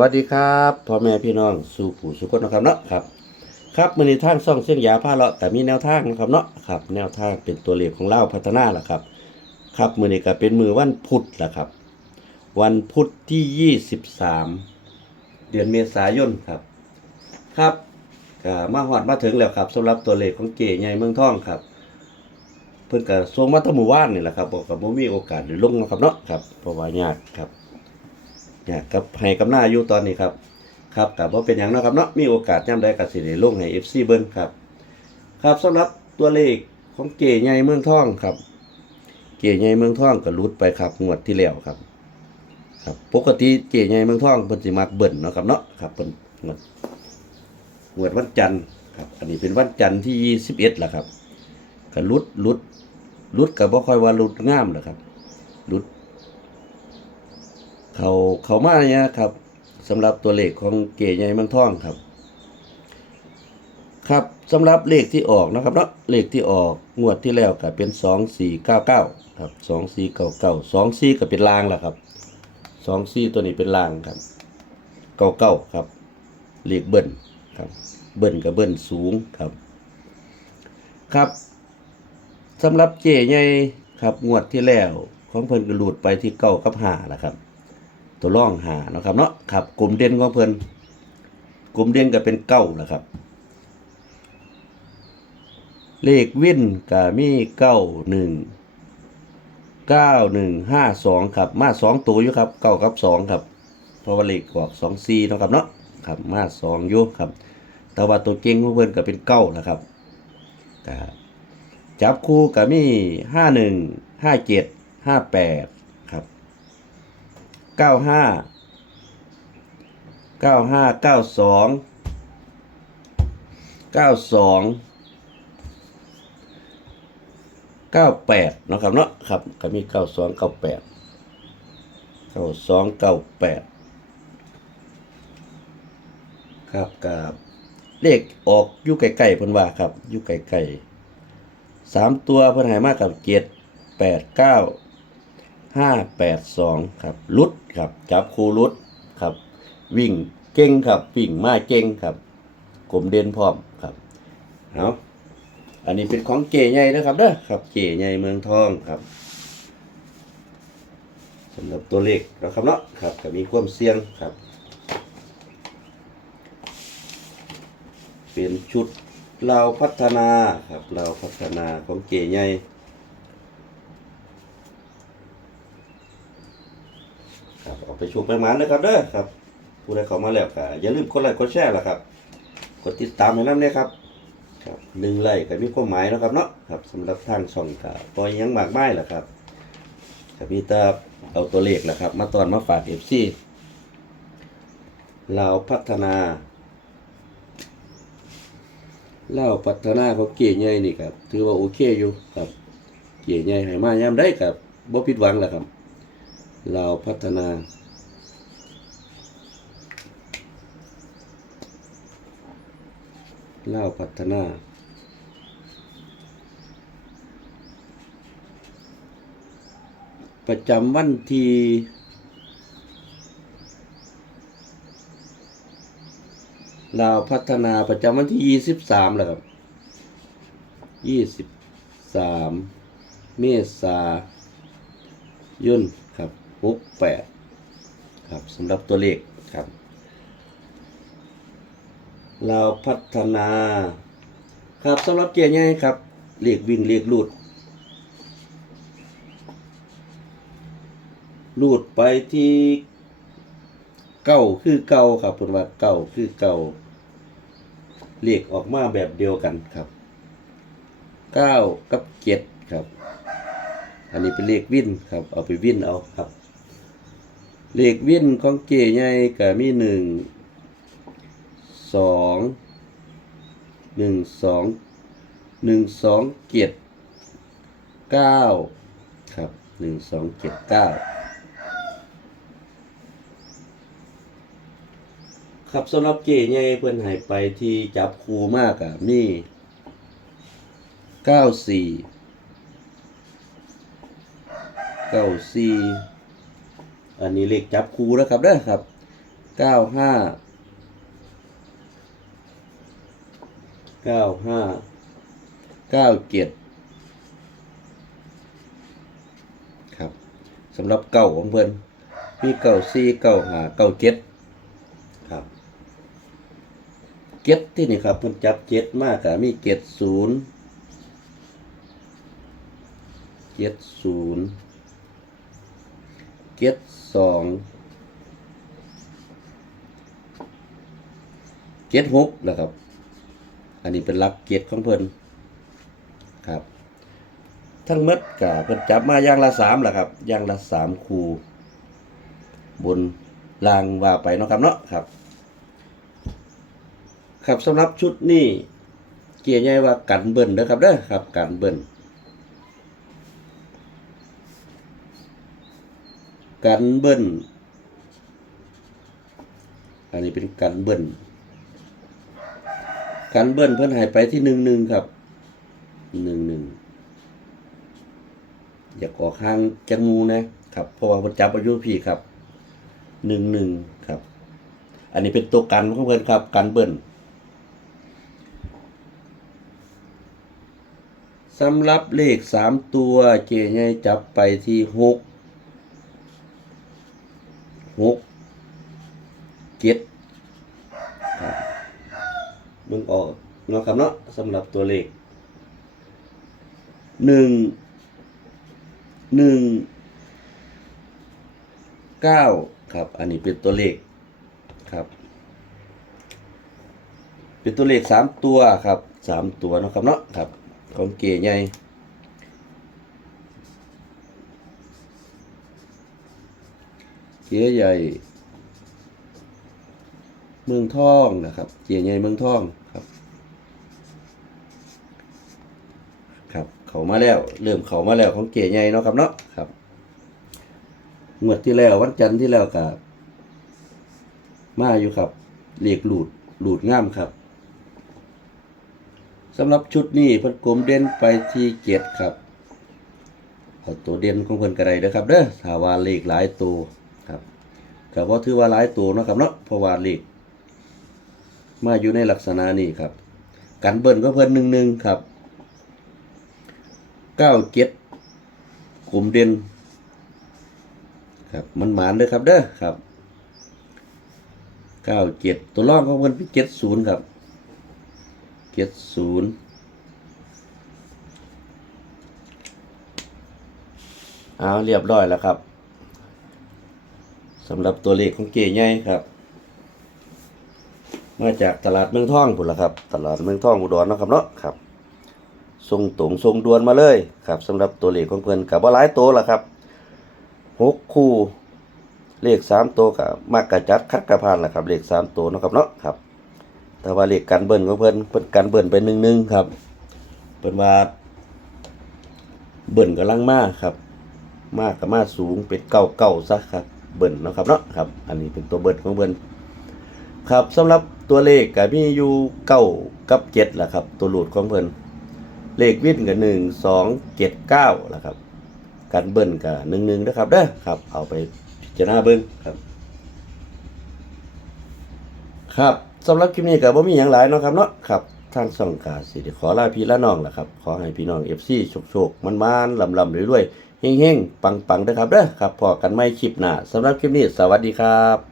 วัสดีครับพ่อแม่พี่น้องสู่ผู้สุขนะครับเนาะครับ ครับมือในทางซ่องเส้นยาผ้าเลาะแต่มีแนวทางนะครับเนาะครับ แนวทางเป็นตัวเลขของเล่าพัฒนาแหละครับ ครับมือในก็เป็นมือวันพุธแหละครับ วันพุธที่23เดือนเมษายนครับ ครับก็มาหอดมาถึงแล้วครับสำหรับตัวเลขของเก๋ใหญ่เมืองทองครับ เพิ่นก็ส่งมาตะหมู่บ้านนี่แหละครับบอกกับบ่มีโอกาสได้ลงนะครับเนาะครับเพราะว่ายากครับ เนี่ยกับให้กำหน้าอยู่ตอนนี้ครับครับกับว่าเป็นอย่างนะครับเนาะมีโอกาสย่ำได้กับสิได้ลงให้ FC เบิ้งครับ ครับสำหรับตัวเลขของเก๋ใหญ่เมืองท่องครับ เก๋ใหญ่เมืองท่องก็รุดไปครับงวดที่แล้วครับ ครับปกติเก๋ใหญ่เมืองท่องเพิ่นสิมักเบิ่นเนาะครับเนาะครับเพิ่นงวดงวดวันจันทร์ครับ อันนี้เป็นวันจันทร์ที่21ล่ะครับก็รุดรุดรุดก็บ่ค่อยว่ารุดงามหรอครับรุด เขาเขามาเนี่ยครับสำหรับตัวเลขของเก๋ใหญ่มืองทองครับ ครับสำหรับเลขที่ออกนะครับเนาะเลขที่ออกงวดที่แล้วก็เป็นสองสี่เก้าเก้าครับสองสี่เก้าเก้าสองสี่ก็เป็นลางแหละครับสองสี่ตัวนี้เป็นลางครับเก้าเก้าครับเลขเบิ้ลครับ เบิ้ลกับเบิ้ลสูงครับ ครับสำหรับเก๋ใหญ่ครับงวดที่แล้วของเพิ่นก็หลุดไปที่เก้ากับห้าแหละครับ ตัวร่องหาเนาะครับเนาะครับกลุ่มเด่นของเพิ่นกลุ่มเด่นก็เป็นเก้านะครับ เลขวินก็มีเก้าหนึ่งเก้าหนึ่งห้าสองครับมาสองตัวอยู่ครับเก้ากับสองครับเพราะว่าเลขออกสองซีเนาะครับเนาะครับมาสองอยู่ครับ แต่ว่าตัวเก่งของเพิ่นก็เป็นเก้านะครับจับคู่ก็มีห้าหนึ่งห้าเจ็ดห้าแปด เก้าห้าเก้าห้าเก้าสองเก้าสองเก้าแปดนะครับเนาะครับก็มีเก้าสองเก้าแปดเก้าสองเก้าแปดครับกับเลขออกอยู่ไกลๆเพิ่นว่าครับอยู่ไกลๆสามตัวเพิ่นให้มากกับเจ็ดแปดเก้า ห้าแปดสองครับลุดครับ จับคูลุดครับ วิ่งเก่งครับวิ่งมาเก่งครับกลมเด่นพร้อมครับเอาอันนี้เป็นของเก๋ใหญ่นะครับเด้อครับ เก๋ใหญ่เมืองทองครับสำหรับตัวเลขนะครับเนาะครับก็มีความเสี่ยงครับ เป็นชุดเราพัฒนาครับเราพัฒนาของเก๋ใหญ่ ครับเอา ไปชมไปหมานเลยครับเด้อครับ ผู้ใดเข้ามาแล้วก็อย่าลืมกดไลค์กดแชร์ล่ะครับ กดติดตามให้นำเนี่ยครับครับหนึ่งไลค์ก็มีความหมายเนาะครับเนาะครับสำหรับทางช่องก็ปล่อยยังมากไมายล่ะครับครับมีแต่เอาตัวเลขล่ะครับ มาตอนมาฝาก FC เราพัฒนาเราพัฒนาเขาเก๋ใหญ่นี่ครับ ถือว่าโอเคอยู่ครับ เก๋ใหญ่ให้มายามได้ครับบ่ผิดหวังล่ะครับเราพัฒนา เล่าพัฒนาประจำวันที่ลาวพัฒนาประจำวันที่ยี่สิบสามแล้วครับยี่สิบสามเมษายนครับหกแปดครับสำหรับตัวเลขครับ เราพัฒนา ครับสำหรับเกียร์ใหญ่ครับเรียกวิ่งเรียกลูดลูดไปที่เก้าคือเก้าครับผมว่าเก้าคือเก้าเรียกออกมาแบบเดียวกันครับเก้ากับเจ็ดครับ อันนี้เป็นเลขวินครับ เอาไปวินเอาครับเลขวินของเก๋ใหญ่ก็มีหนึ่ง สองหนึ่งสองหนึ่งสองเจ็ดเก้าครับหนึ่งสองเจ็ดเก้าครับสำหรับเก๋ใหญ่เพื่อนหายไปที่จับครูมากอะมีเก้าสี่เก้าสี่อันนี้เลขจับครูนะครับเด้อครับเก้าห้า เก้าห้าเก้าเจ็ดครับสำหรับเก้าของเพิ่อนมีเก้าสี่เก้าห้าเก้าเจ็ดครับเจ็ดที่นี่ครับเพิ่นจับเจ็ดมากอะมีเจ็ดศูนย์เจ็ดศูนย์เจ็ดสองเจ็ดหกนะครับ อันนี้เป็นหลักเจ็ดของเพิ่นครับ ทั้งมดกะเพิ่นจับมาอย่างละสามแหละครับอย่างละสามคูบนลางว่าไปเนาะครับเนาะครับ ครับสำหรับชุดนี้เกียร์ใหญ่ว่ากันเบิ้ลเด้อครับเด้อครับกันเบิ้ลกันเบิ้ลอันนี้เป็นกันเบิ้ล กันเบิ้ลเพิ่นหายไปที่หนึ่งหนึ่งครับหนึ่งหนึ่งอยากออกห่างจังงูนะครับเพราะว่าเพิ่นจับอายุพี่ครับหนึ่งหนึ่งครับ อันนี้เป็นตัวกันของเพิ่นครับกันเบิ้ลสำหรับเลขสามตัวเจไงจับไปที่หกหกเจ็ด บิ่งออกเนาะครับเนาะสำหรับตัวเลขหนึ่งหนึ่งเก้าครับ อันนี้เป็นตัวเลขครับ เป็นตัวเลขสามตัวครับสามตัวเนาะครับเนาะครับ ของเก๋ใหญ่เก๋ใหญ่ เมืองทองนะครับเก๋ใหญ่เมืองทองครับครับเขามาแล้วเริ่มเขามาแล้วของเก๋ใหญ่เนาะครับเนาะครับงวดที่แล้ววันจันทร์ที่แล้วกับมาอยู่ครับเลขหลุดหลุดง่ามครับสำหรับชุดนี้พิ่นกลมเด่นไปที่เจ็ดครับเอาตัวเด่นของเพิ่นกระไดเด้อครับเด้อถ้าว่าเลขหลายตัวครับก็บ่ถือว่าหลายตัวเนาะครับเนาะเพราะว่าเลข มาอยู่ในลักษณะนี้ครับ กันเบิ้ลก็เพิ่นหนึ่งหนึ่งครับเก้าเจ็ดกลมเด่นครับมันหมานเด้อครับเด้อครับเก้าเจ็ดตัวรองของเพิ่นเป็นเจ็ดศูนย์ครับเจ็ดศูนย์เอาเรียบร้อยแล้วครับสำหรับตัวเลขของเก๋ใหญ่ครับ มาจากตลาดเมืองทองพุ่นละครับ ตลาดเมืองทองอุดรเนาะครับเนาะครับส่งตรงส่งดวนมาเลยครับสำหรับตัวเลขของเพิ่นกับว่าหลายตัวละครับหกคู่เลขสามตัวกับมากกระจัดคัดกระพานละครับเลขสามตัวเนาะครับเนาะครับแต่ว่าเลขกันเบิ้ลของเพิ่นเพิ่นกันเบิ้ลไปหนึ่งหนึ่งครับเพิ่นว่าเบิ้ลกำลังมากครับ มากกับมาสูงเป็นเก้าเก้าซะครับเบิ้ลเนาะครับเนาะครับ อันนี้เป็นตัวเบิ้ลของเบิ้ล ครับสำหรับตัวเลขก็มีอยู่เก้ากับเจ็ดแหละครับ ตัวหลุดของเพิ่นเลขวิ่นกับหนึ่งสองเจ็ดเก้าแหละครับกันเบิ้ลกับหนึ่งหนึ่งนะครับเด้อครับ เอาไปพิจารณาเบิ้งครับ ครับสำหรับคลิปนี้ก็บ่มีหยังหลายเนาะครับเนาะครับท่างช่องกาสิขอลาพี่ละน้องแหละครับ ขอให้พี่น้อง FC โชคๆมันๆลำๆรวยๆเฮงๆปังๆเด้อครับเด้อครับพอกันใหม่คลิปหน้าสำหรับคลิปนี้ สวัสดีครับ